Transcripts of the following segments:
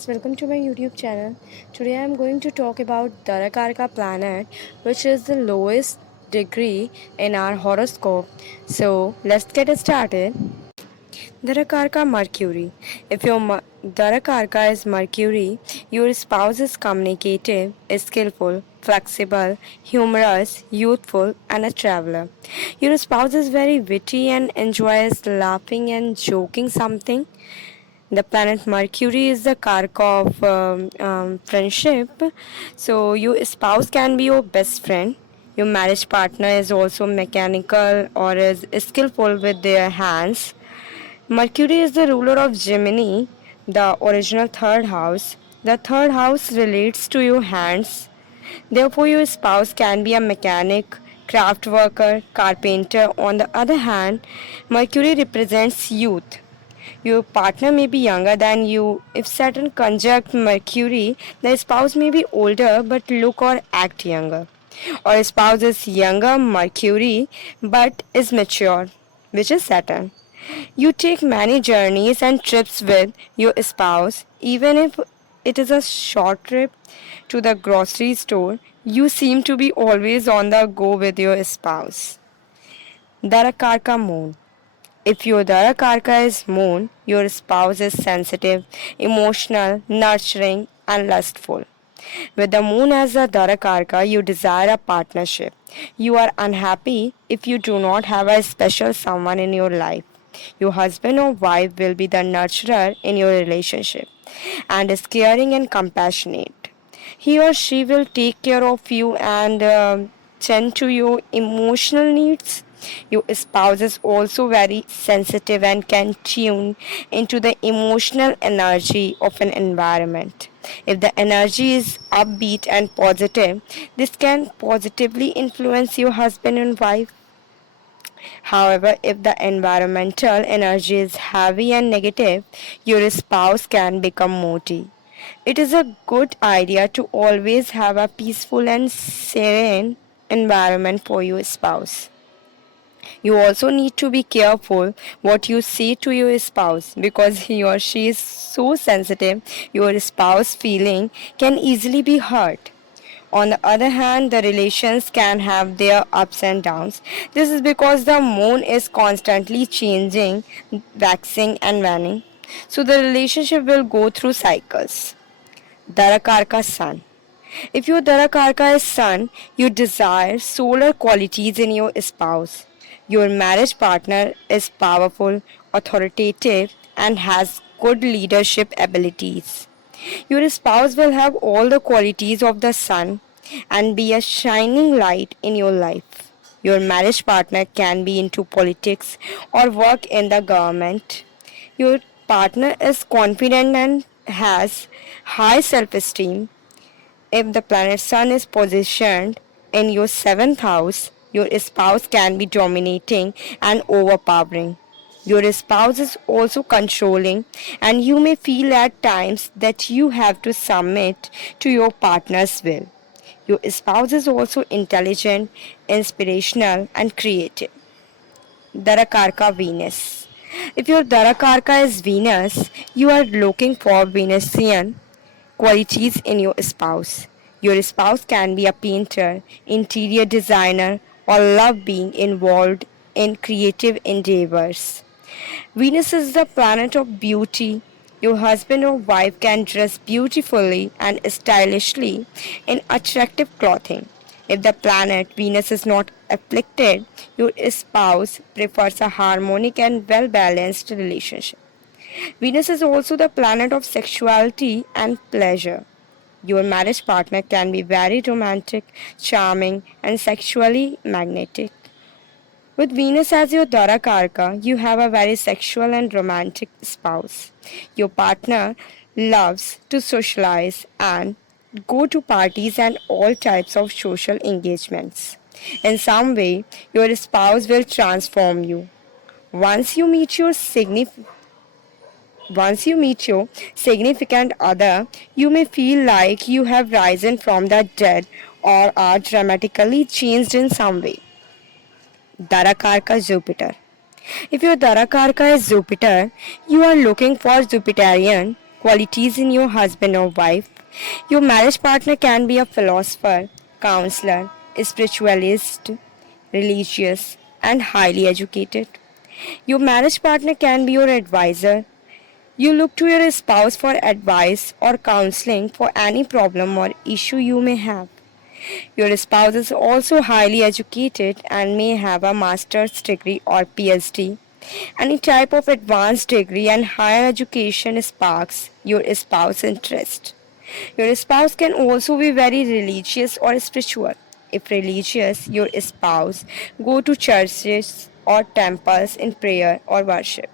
guys, welcome to my YouTube channel. Today I am going to talk about DARAKARKA planet, which is the lowest degree in our horoscope. So let's get started. DARAKARKA Mercury. If your DARAKARKA is Mercury, your spouse is communicative, skillful, flexible, humorous, youthful, and a traveler. Your spouse is very witty and enjoys laughing and joking something. The planet Mercury is the karka of friendship. So your spouse can be your best friend. Your marriage partner is also mechanical or is skillful with their hands. Mercury is the ruler of Gemini, the original third house. The third house relates to your hands. Therefore, your spouse can be a mechanic, craft worker, carpenter. On the other hand, Mercury represents youth. Your partner may be younger than you. If Saturn conjunct Mercury, the spouse may be older but look or act younger. Or spouse is younger Mercury but is mature, which is Saturn. You take many journeys and trips with your spouse, even if it is a short trip to the grocery store. You seem to be always on the go with your spouse. Darakarka Moon. If your Darakarka is moon, your spouse is sensitive, emotional, nurturing, and lustful. With the moon as a Darakarka, you desire a partnership. You are unhappy if you do not have a special someone in your life. Your husband or wife will be the nurturer in your relationship and is caring and compassionate. He or she will take care of you and tend to your emotional needs. Your spouse is also very sensitive and can tune into the emotional energy of an environment. If the energy is upbeat and positive, this can positively influence your husband and wife. However, if the environmental energy is heavy and negative, your spouse can become moody. It is a good idea to always have a peaceful and serene environment for your spouse. You also need to be careful what you say to your spouse because he or she is so sensitive, your spouse feeling can easily be hurt. On the other hand, the relations can have their ups and downs. This is because the moon is constantly changing, waxing and waning. So the relationship will go through cycles. Darakarka Sun. If your Darakarka is Sun, you desire solar qualities in your spouse. Your marriage partner is powerful, authoritative, and has good leadership abilities. Your spouse will have all the qualities of the sun and be a shining light in your life. Your marriage partner can be into politics or work in the government. Your partner is confident and has high self esteem. If the planet Sun is positioned in your seventh house, your spouse can be dominating and overpowering. Your spouse is also controlling, and you may feel at times that you have to submit to your partner's will. Your spouse is also intelligent, inspirational, and creative. Darakarka Venus. If your Darakarka is Venus, you are looking for Venusian qualities in your spouse. Your spouse can be a painter, interior designer, or love being involved in creative endeavors. Venus is the planet of beauty. Your husband or wife can dress beautifully and stylishly in attractive clothing. If the planet Venus is not afflicted, your spouse prefers a harmonic and well balanced relationship. Venus is also the planet of sexuality and pleasure. Your marriage partner can be very romantic, charming, and sexually magnetic. With Venus as your Darakarka, you have a very sexual and romantic spouse. Your partner loves to socialize and go to parties and all types of social engagements. In some way, your spouse will transform you. Once you meet your significant once you meet your significant other, you may feel like you have risen from the dead or are dramatically changed in some way. Darakarka Jupiter. If your Darakarka is Jupiter, you are looking for Jupiterian qualities in your husband or wife. Your marriage partner can be a philosopher, counselor, spiritualist, religious, and highly educated. Your marriage partner can be your advisor. You look to your spouse for advice or counseling for any problem or issue you may have. Your spouse is also highly educated and may have a master's degree or PhD. Any type of advanced degree and higher education sparks your spouse's interest. Your spouse can also be very religious or spiritual. If religious, your spouse go to churches or temples in prayer or worship.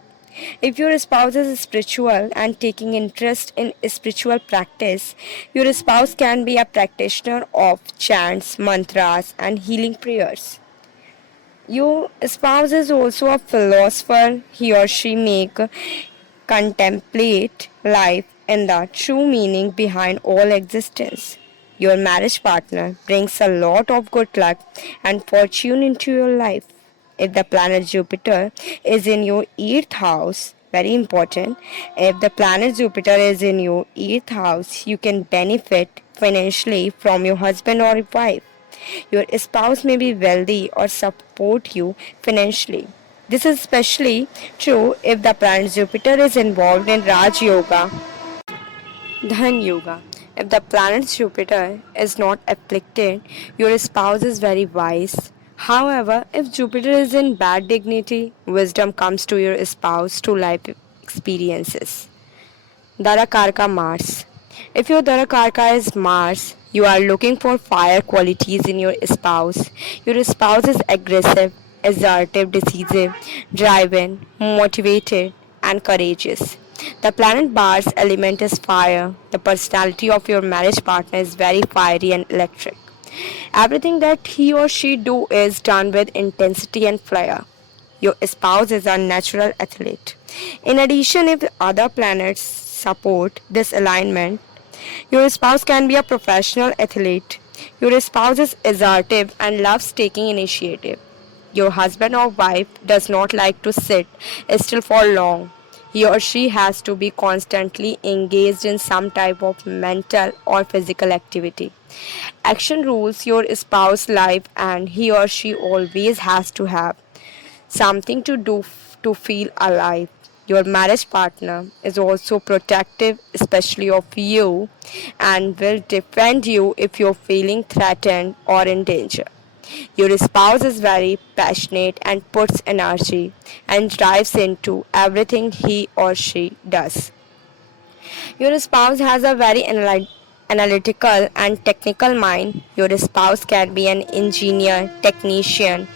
If your spouse is spiritual and taking interest in spiritual practice, your spouse can be a practitioner of chants, mantras, and healing prayers. Your spouse is also a philosopher. He or she make contemplate life and the true meaning behind all existence. Your marriage partner brings a lot of good luck and fortune into your life. If the planet Jupiter is in your 8th house, very important, if the planet Jupiter is in your 8th house, you can benefit financially from your husband or wife. Your spouse may be wealthy or support you financially. This is especially true if the planet Jupiter is involved in Raj Yoga, Dhan Yoga. If the planet Jupiter is not afflicted, your spouse is very wise. However, if Jupiter is in bad dignity, wisdom comes to your spouse through life experiences. DARAKARKA Mars. If your DARAKARKA is Mars, you are looking for fire qualities in your spouse. Your spouse is aggressive, assertive, decisive, driven, motivated, and courageous. The planet Mars element is fire. The personality of your marriage partner is very fiery and electric. Everything that he or she do is done with intensity and flair. Your spouse is a natural athlete. In addition, if other planets support this alignment, your spouse can be a professional athlete. Your spouse is assertive and loves taking initiative. Your husband or wife does not like to sit still for long. He or she has to be constantly engaged in some type of mental or physical activity. Action rules your spouse's life and he or she always has to have something to do to feel alive. Your marriage partner is also protective, especially of you, and will defend you if you're feeling threatened or in danger. Your spouse is very passionate and puts energy and drives into everything he or she does. Your spouse has a very analytical and technical mind. Your spouse can be an engineer, technician,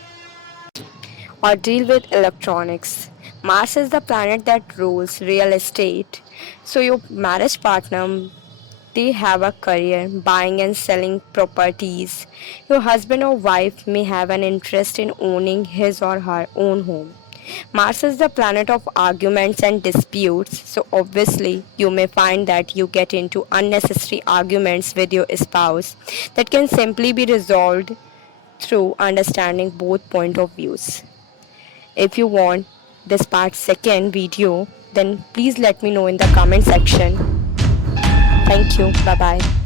or deal with electronics. Mars is the planet that rules real estate. So your marriage partner, they have a career buying and selling properties. Your husband or wife may have an interest in owning his or her own home. Mars is the planet of arguments and disputes, so obviously you may find that you get into unnecessary arguments with your spouse that can simply be resolved through understanding both point of views. If you want this part second video, then please let me know in the comment section. Thank you. Bye bye.